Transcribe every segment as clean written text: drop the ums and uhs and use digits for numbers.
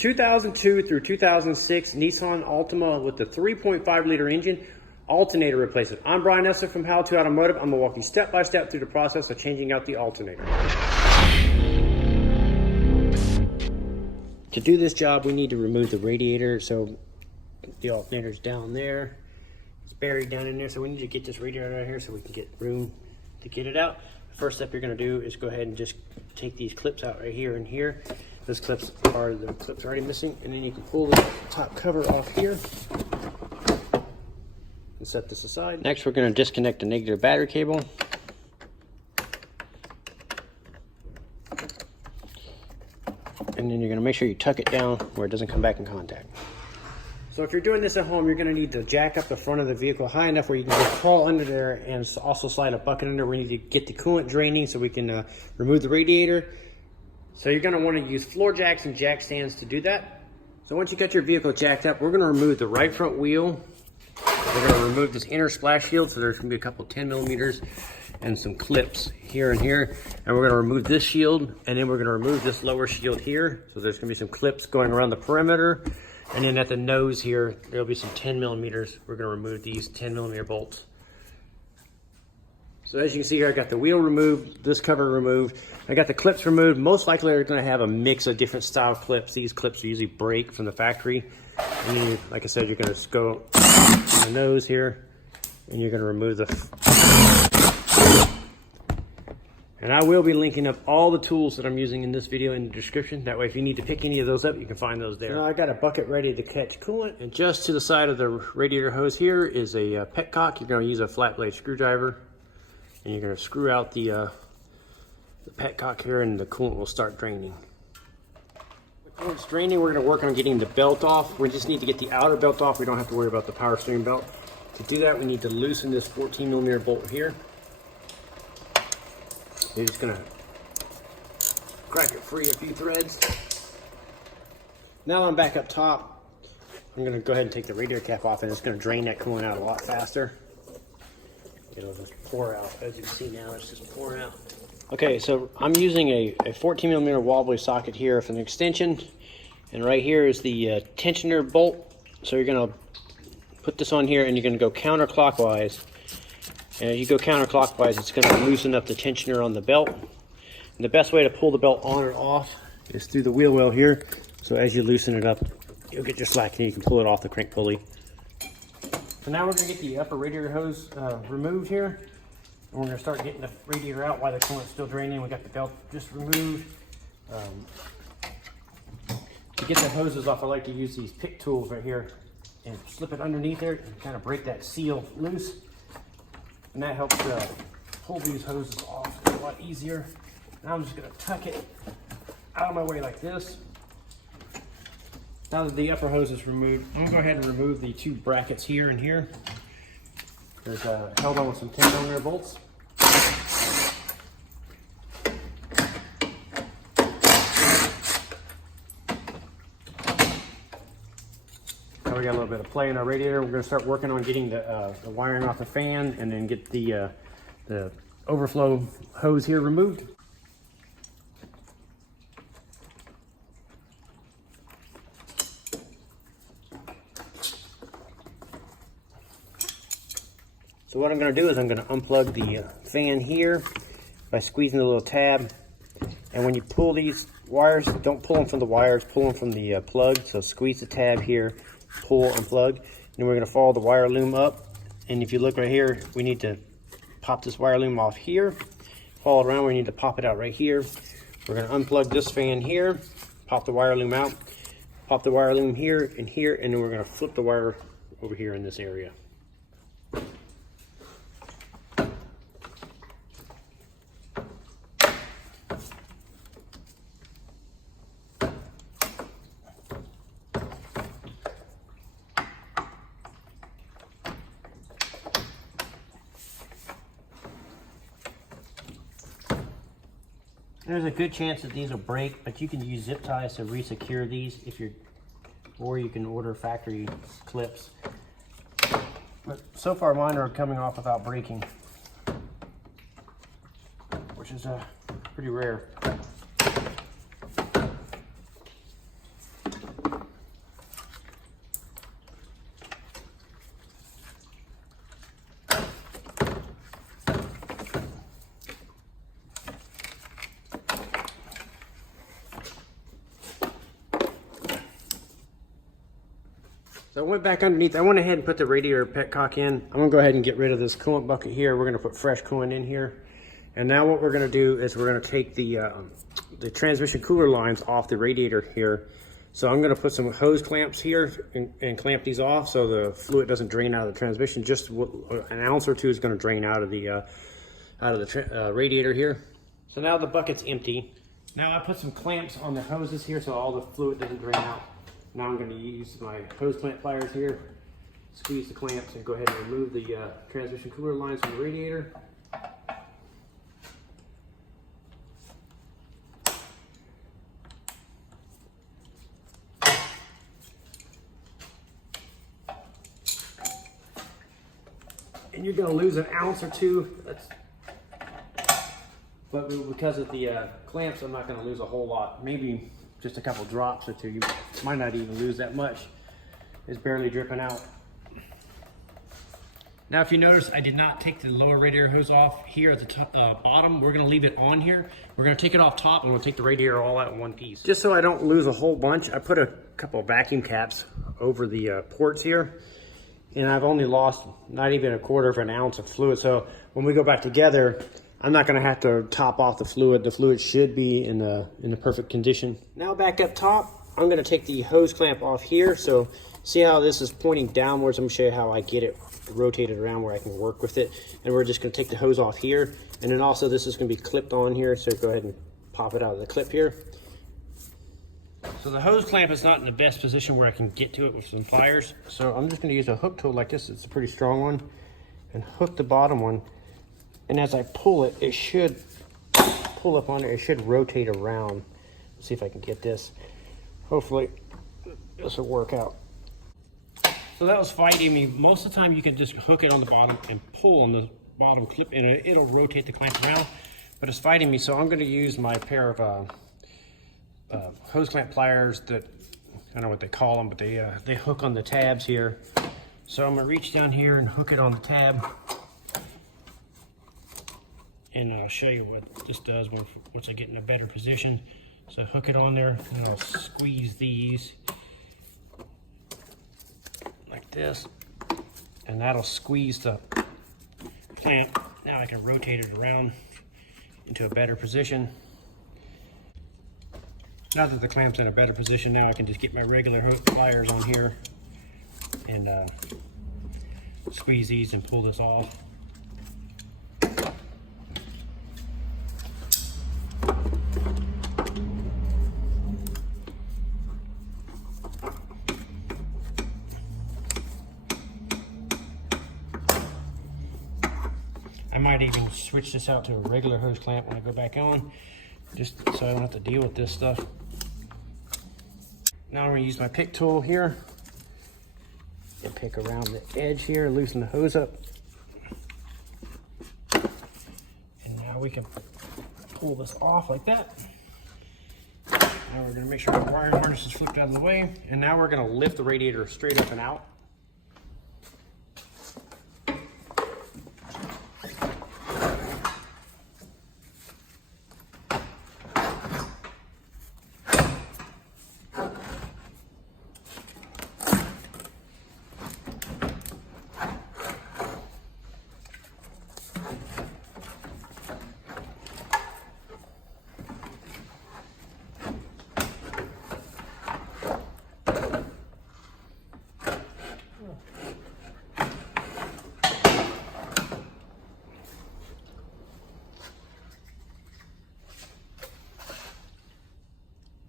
2002 through 2006 Nissan Altima with the 3.5 liter engine, alternator replacement. I'm Brian Esser from How to Automotive. I'm going to walk you step by step through the process of changing out the alternator. To do this job, we need to remove the radiator. So the alternator's down there. It's buried down in there. So we need to get this radiator out of here so we can get room to get it out. The first step you're going to do is go ahead and just take these clips out right here and here. Those clips are the clips already missing, and then you can pull the top cover off here and set this aside. Next, we're going to disconnect the negative battery cable. And then you're going to make sure you tuck it down where it doesn't come back in contact. So if you're doing this at home, you're going to need to jack up the front of the vehicle high enough where you can just crawl under there, and also slide a bucket under. We need to get the coolant draining so we can remove the radiator. So you're going to want to use floor jacks and jack stands to do that. So once you get your vehicle jacked up, we're going to remove the right front wheel. We're going to remove this inner splash shield, so there's going to be a couple 10 millimeters and some clips here and here. And we're going to remove this shield, and then we're going to remove this lower shield here. So there's going to be some clips going around the perimeter. And then at the nose here, there'll be some 10 millimeters. We're going to remove these 10 millimeter bolts. So as you can see here, I got the wheel removed, this cover removed. I got the clips removed. Most likely they're going to have a mix of different style clips. These clips usually break from the factory. And then, like I said, you're going to go on the nose here, and you're going to remove the... And I will be linking up all the tools that I'm using in this video in the description. That way, if you need to pick any of those up, you can find those there. Now I got a bucket ready to catch coolant. And just to the side of the radiator hose here is a petcock. You're going to use a flat blade screwdriver. And you're going to screw out the petcock here, and the coolant will start draining. The coolant's draining, we're going to work on getting the belt off. We just need to get the outer belt off. We don't have to worry about the power steering belt. To do that, we need to loosen this 14 millimeter bolt here. You're just going to crack it free a few threads. Now I'm back up top. I'm going to go ahead and take the radiator cap off, and it's going to drain that coolant out a lot faster. It'll just pour out. As you can see now, it's just pouring out. Okay, so I'm using a 14 millimeter wobbly socket here for an extension. And right here is the tensioner bolt. So you're going to put this on here, and you're going to go counterclockwise. And as you go counterclockwise, it's going to loosen up the tensioner on the belt. And the best way to pull the belt on or off is through the wheel well here. So as you loosen it up, you'll get your slack, and you can pull it off the crank pulley. So now we're going to get the upper radiator hose removed here. And we're going to start getting the radiator out while the coolant's still draining. We got the belt just removed. To get the hoses off, I like to use these pick tools right here and slip it underneath there and kind of break that seal loose. And that helps pull these hoses off a lot easier. Now I'm just going to tuck it out of my way like this. Now that the upper hose is removed, I'm going to go ahead and remove the two brackets here and here. There's held on with some 10 millimeter bolts. Now we got a little bit of play in our radiator. We're going to start working on getting the wiring off the fan, and then get the overflow hose here removed. So what I'm going to do is I'm going to unplug the fan here by squeezing the little tab. And when you pull these wires, don't pull them from the wires, pull them from the plug. So squeeze the tab here, pull, unplug. And then we're going to follow the wire loom up. And if you look right here, we need to pop this wire loom off here. Follow it around, we need to pop it out right here. We're going to unplug this fan here, pop the wire loom out, pop the wire loom here, and then we're going to flip the wire over here in this area. There's a good chance that these will break, but you can use zip ties to re-secure these or you can order factory clips. But so far mine are coming off without breaking, which is pretty rare. So I went back underneath. I went ahead and put the radiator petcock in. I'm gonna go ahead and get rid of this coolant bucket here. We're gonna put fresh coolant in here. And now what we're gonna do is we're gonna take the transmission cooler lines off the radiator here. So I'm gonna put some hose clamps here and clamp these off so the fluid doesn't drain out of the transmission. Just an ounce or two is gonna drain out of the radiator here. So now the bucket's empty. Now I put some clamps on the hoses here so all the fluid doesn't drain out. Now I'm going to use my hose clamp pliers here, squeeze the clamps, and go ahead and remove the transmission cooler lines from the radiator. And you're going to lose an ounce or two. But because of the clamps, I'm not going to lose a whole lot. Maybe just a couple drops or two. You might not even lose that much. It's barely dripping out. Now, if you notice, I did not take the lower radiator hose off here at the top, bottom. We're going to leave it on here. We're going to take it off top, and we'll take the radiator all out in one piece. Just so I don't lose a whole bunch, I put a couple of vacuum caps over the ports here. And I've only lost not even a quarter of an ounce of fluid. So when we go back together, I'm not gonna have to top off the fluid. The fluid should be in the perfect condition. Now back up top, I'm gonna take the hose clamp off here. So see how this is pointing downwards? I'm gonna show you how I get it rotated around where I can work with it. And we're just gonna take the hose off here. And then also this is gonna be clipped on here. So go ahead and pop it out of the clip here. So the hose clamp is not in the best position where I can get to it with some pliers. So I'm just gonna use a hook tool like this. It's a pretty strong one. And hook the bottom one. And as I pull it, it should pull up on it. It should rotate around. Let's see if I can get this. Hopefully this will work out. So that was fighting me. Most of the time you can just hook it on the bottom and pull on the bottom clip and it'll rotate the clamp around. But it's fighting me, so I'm gonna use my pair of hose clamp pliers that, I don't know what they call them, but they hook on the tabs here. So I'm gonna reach down here and hook it on the tab. And I'll show you what this does once I get in a better position. So hook it on there and I'll squeeze these like this. And that'll squeeze the clamp. Now I can rotate it around into a better position. Now that the clamp's in a better position, now I can just get my regular hook pliers on here and squeeze these and pull this off. I might even switch this out to a regular hose clamp when I go back on, just so I don't have to deal with this stuff. Now I'm going to use my pick tool here and pick around the edge here, loosen the hose up. And now we can pull this off like that. Now we're going to make sure our wiring harness is flipped out of the way. And now we're going to lift the radiator straight up and out.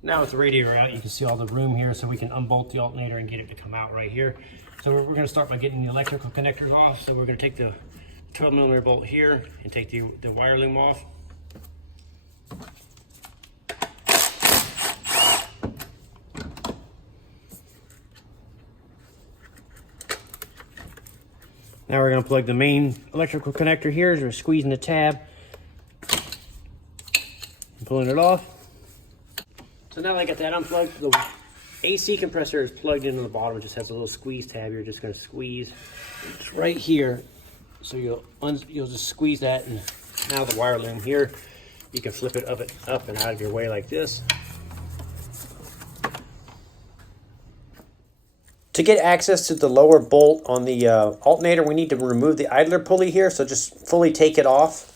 Now with the radiator out, you can see all the room here, so we can unbolt the alternator and get it to come out right here. So we're going to start by getting the electrical connectors off. So we're going to take the 12mm bolt here and take the wire loom off. Now we're going to plug the main electrical connector here. We're squeezing the tab and pulling it off. So now that I got that unplugged, the AC compressor is plugged into the bottom. It just has a little squeeze tab. You're just going to squeeze. It's right here. So you'll just squeeze that, and now the wire loom here, you can flip it up and out of your way like this. To get access to the lower bolt on the alternator, we need to remove the idler pulley here, so just fully take it off.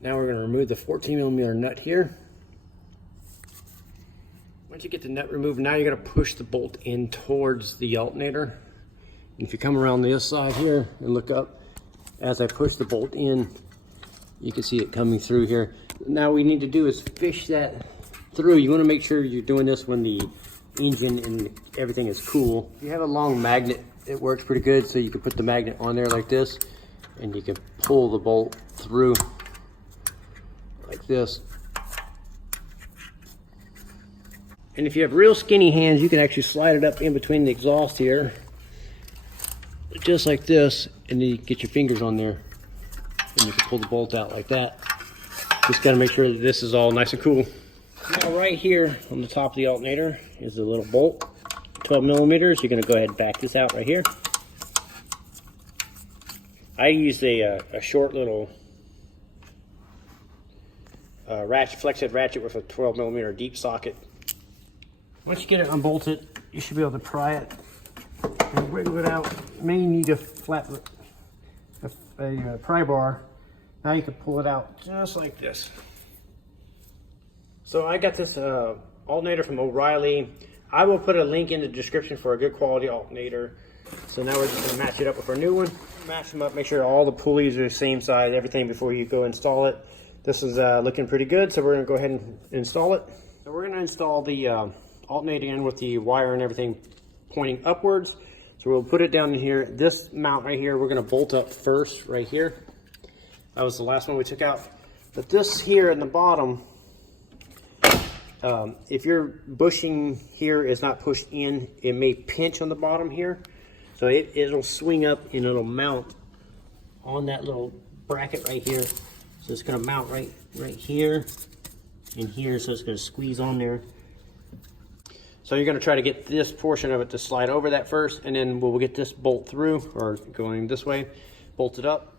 Now we're going to remove the 14mm nut here. Once you get the nut removed, now you're going to push the bolt in towards the alternator. And if you come around this side here and look up, as I push the bolt in, you can see it coming through here. Now what we need to do is fish that through. You want to make sure you're doing this when the engine and everything is cool. If you have a long magnet, it works pretty good, so you can put the magnet on there like this, and you can pull the bolt through like this. And if you have real skinny hands, you can actually slide it up in between the exhaust here, just like this, and then you get your fingers on there, and you can pull the bolt out like that. Just got to make sure that this is all nice and cool. Now right here on the top of the alternator is a little bolt, 12mm. You're going to go ahead and back this out right here. I use a short little ratchet, flex head ratchet with a 12mm deep socket. Once you get it unbolted, you should be able to pry it and wiggle it out. You may need a flat a pry bar. Now you can pull it out just like this. So I got this alternator from O'Reilly. I will put a link in the description for a good quality alternator. So now we're just going to match it up with our new one. Match them up, make sure all the pulleys are the same size, everything before you go install it. This is looking pretty good, so we're going to go ahead and install it. So we're going to install the alternator in with the wire and everything pointing upwards. So we'll put it down in here. This mount right here, we're going to bolt up first right here. That was the last one we took out. But this here in the bottom, if your bushing here is not pushed in, it may pinch on the bottom here. So it'll swing up and it'll mount on that little bracket right here. So it's going to mount right here and here, so it's going to squeeze on there. So you're going to try to get this portion of it to slide over that first, and then we'll get this bolt through, or going this way, bolt it up.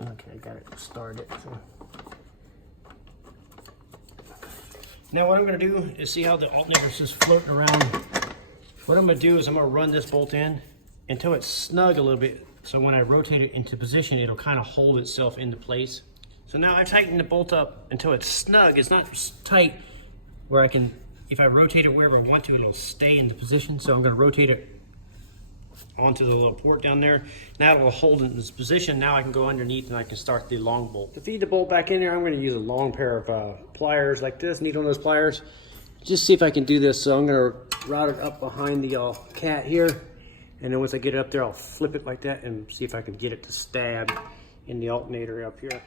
Okay, I got it started. So. Now what I'm going to do is see how the alternator is just floating around. What I'm going to do is I'm going to run this bolt in until it's snug a little bit. So when I rotate it into position, it'll kind of hold itself into place. So now I tighten the bolt up until it's snug. It's not tight where I can, if I rotate it wherever I want to, it'll stay in the position. So I'm going to rotate it onto the little port down there. Now it'll hold in this position. Now I can go underneath and I can start the long bolt. To feed the bolt back in there, I'm going to use a long pair of pliers like this, needle nose pliers. Just see if I can do this. So I'm going to route it up behind the cat here, and then once I get it up there, I'll flip it like that and see if I can get it to stab in the alternator up here.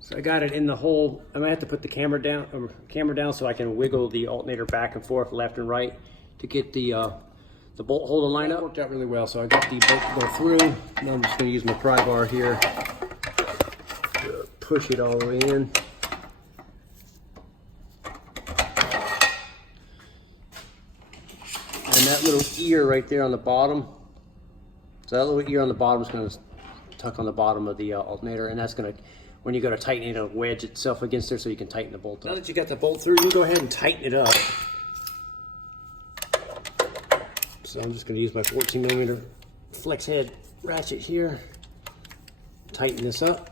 So I got it in the hole. I might have to put the camera down so I can wiggle the alternator back and forth, left and right, to get the bolt hole to line up. It worked out really well. So I got the bolt to go through. Now I'm just going to use my pry bar here to push it all the way in. And that little ear right there on the bottom. So that little ear on the bottom is going to tuck on the bottom of the alternator, and that's going to, when you go to tighten it, it'll wedge itself against there so you can tighten the bolt up. Now that you got the bolt through, you go ahead and tighten it up. So I'm just going to use my 14mm flex head ratchet here. Tighten this up.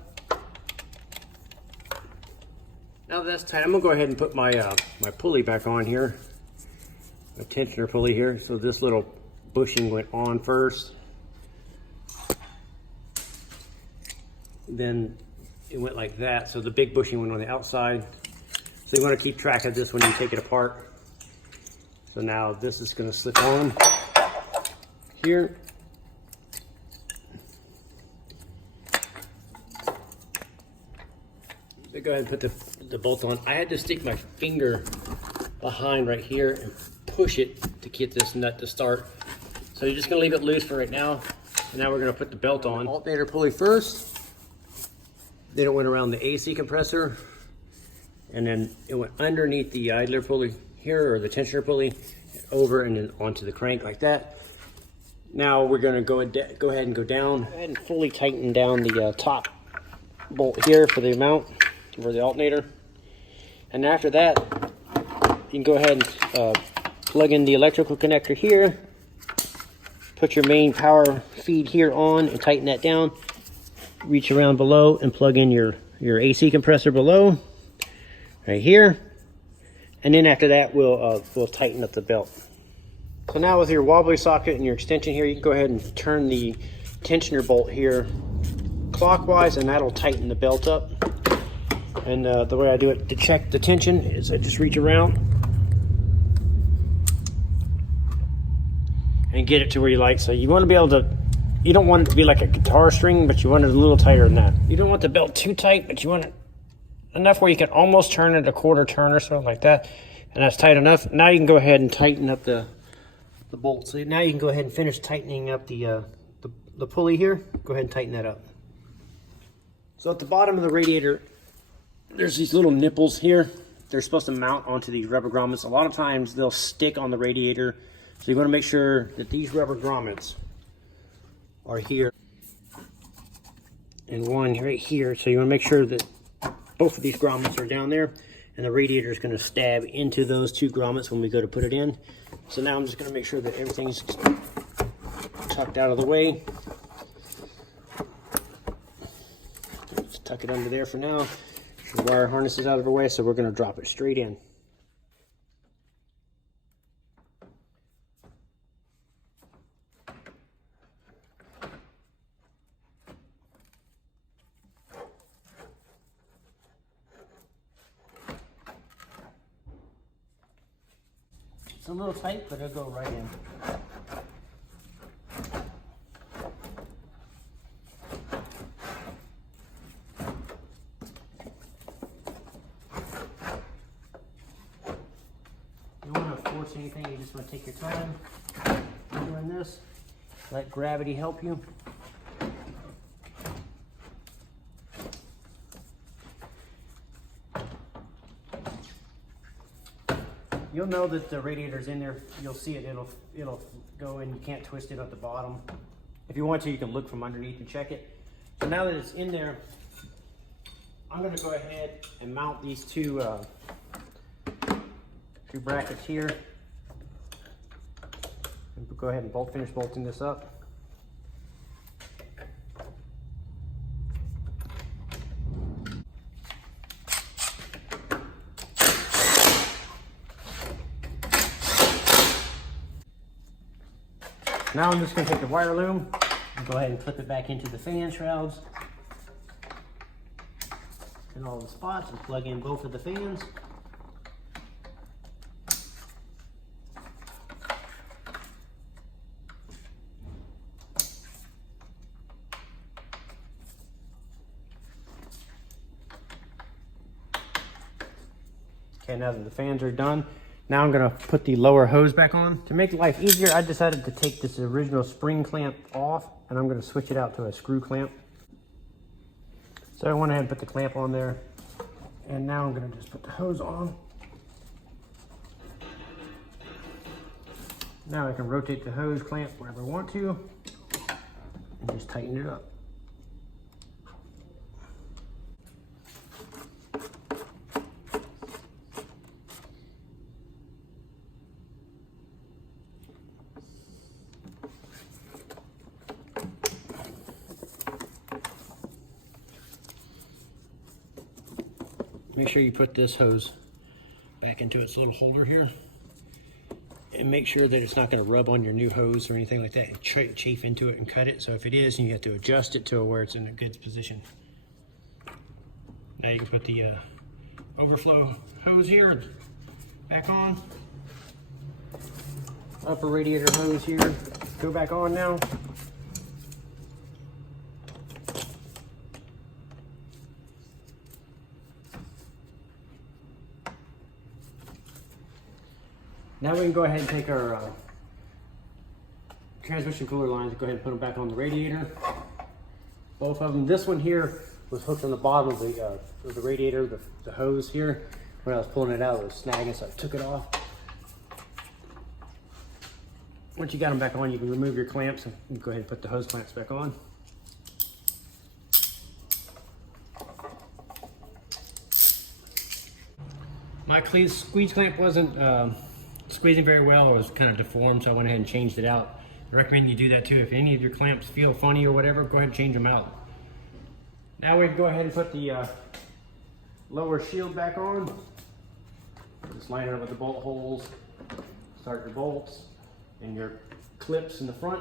Now that that's tight, I'm going to go ahead and put my my pulley back on here. My tensioner pulley here. So this little bushing went on first. Then it went like that, so the big bushing went on the outside. So you want to keep track of this when you take it apart. So now this is going to slip on here. Go ahead and put the bolt on. I had to stick my finger behind right here and push it to get this nut to start. So you're just gonna leave it loose for right now. And now we're gonna put the belt on. Alternator pulley first. Then it went around the AC compressor. And then it went underneath the idler pulley here, or the tensioner pulley, over and then onto the crank like that. Now we're gonna go ahead and go down and fully tighten down the top bolt here for the mount for the alternator. And after that, you can go ahead and plug in the electrical connector here, put your main power feed here on and tighten that down, reach around below and plug in your AC compressor below right here. And then after that, we'll tighten up the belt. So now with your wobbly socket and your extension here, you can go ahead and turn the tensioner bolt here clockwise, and that'll tighten the belt up. And the way I do it to check the tension is I just reach around and get it to where you like. So you want to be able to, you don't want it to be like a guitar string, but you want it a little tighter than that. You don't want the belt too tight, but you want it enough where you can almost turn it a quarter turn or so, like that. And that's tight enough. Now you can go ahead and tighten up the bolt. So now you can go ahead and finish tightening up the pulley here. Go ahead and tighten that up. So at the bottom of the radiator, there's these little nipples here. They're supposed to mount onto these rubber grommets. A lot of times they'll stick on the radiator. So you want to make sure that these rubber grommets are here and one right here. So you want to make sure that both of these grommets are down there, and the radiator is going to stab into those two grommets when we go to put it in. So now I'm just going to make sure that everything's tucked out of the way. Just tuck it under there for now. The wire harness is out of the way, so we're going to drop it straight in. It's a little tight, but it'll go right in. You don't want to force anything, you just want to take your time doing this. Let gravity help you. You'll know that the radiator's in there. You'll see it. It'll go in. You can't twist it at the bottom. If you want to, you can look from underneath and check it. So now that it's in there, I'm going to go ahead and mount these two brackets here. And go ahead and finish bolting this up. Now I'm just going to take the wire loom and go ahead and clip it back into the fan shrouds in all the spots and plug in both of the fans. Okay, now that the fans are done, now I'm going to put the lower hose back on. To make life easier, I decided to take this original spring clamp off, and I'm going to switch it out to a screw clamp. So I went ahead and put the clamp on there, and now I'm going to just put the hose on. Now I can rotate the hose clamp wherever I want to, and just tighten it up. Make sure you put this hose back into its little holder here, and make sure that it's not going to rub on your new hose or anything like that and chafe into it and cut it. So if it is, you have to adjust it to where it's in a good position. Now you can put the overflow hose here back on. Upper radiator hose here, go back on now. Now we can go ahead and take our transmission cooler lines, go ahead and put them back on the radiator. Both of them. This one here was hooked on the bottom of the radiator, the hose here. When I was pulling it out, it was snagging, so I took it off. Once you got them back on, you can remove your clamps and go ahead and put the hose clamps back on. My squeeze clamp wasn't squeezing very well. It was kind of deformed, so I went ahead and changed it out. I recommend you do that too. If any of your clamps feel funny or whatever, go ahead and change them out. Now we can go ahead and put the lower shield back on. Just line it up with the bolt holes. Start your bolts and your clips in the front.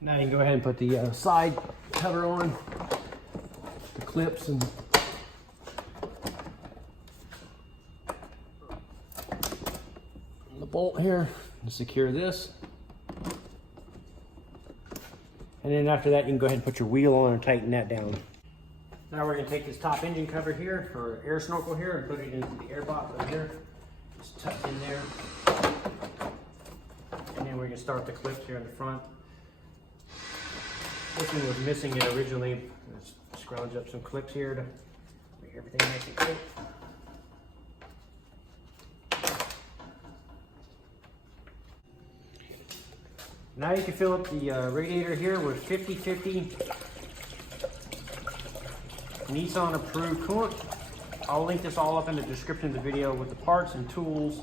Now you can go ahead and put the side cover on, the clips and the bolt here to secure this. And then after that, you can go ahead and put your wheel on and tighten that down. Now we're going to take this top engine cover here for air snorkel here and put it into the air box over here. Just tuck in there. And then we're going to start the clips here in the front. This one was missing it originally. Let's scrounge up some clips here to make everything nice and quick. Now you can fill up the radiator here with 50/50 Nissan approved coolant. I'll link this all up in the description of the video with the parts and tools.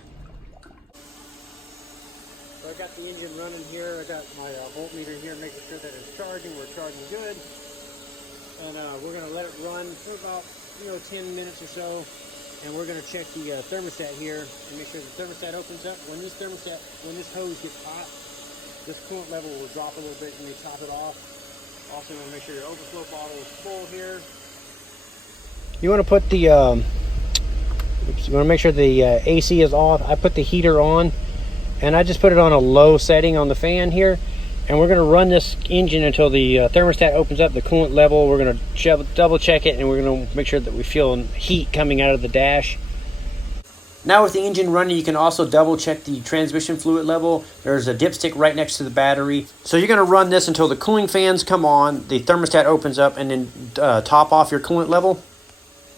So I got the engine running here. I got my voltmeter here, making sure that it's charging. We're charging good, and we're going to let it run for about 10 minutes or so. And we're going to check the thermostat here and make sure the thermostat opens up. When this hose gets hot, this coolant level will drop a little bit and they top it off. Also, want to make sure your overflow bottle is full here. You want to put the you want to make sure the AC is off. I put the heater on, and I just put it on a low setting on the fan here. And we're going to run this engine until the thermostat opens up, the coolant level. We're going to double check it, and we're going to make sure that we feel heat coming out of the dash. Now with the engine running, you can also double check the transmission fluid level. There's a dipstick right next to the battery. So you're going to run this until the cooling fans come on, the thermostat opens up, and then top off your coolant level.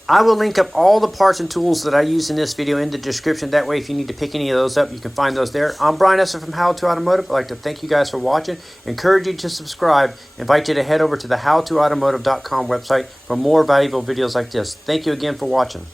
I will link up all the parts and tools that I use in this video in the description. That way, if you need to pick any of those up, you can find those there. I'm Brian Esser from How To Automotive. I'd like to thank you guys for watching. Encourage you to subscribe. Invite you to head over to the howtoautomotive.com website for more valuable videos like this. Thank you again for watching.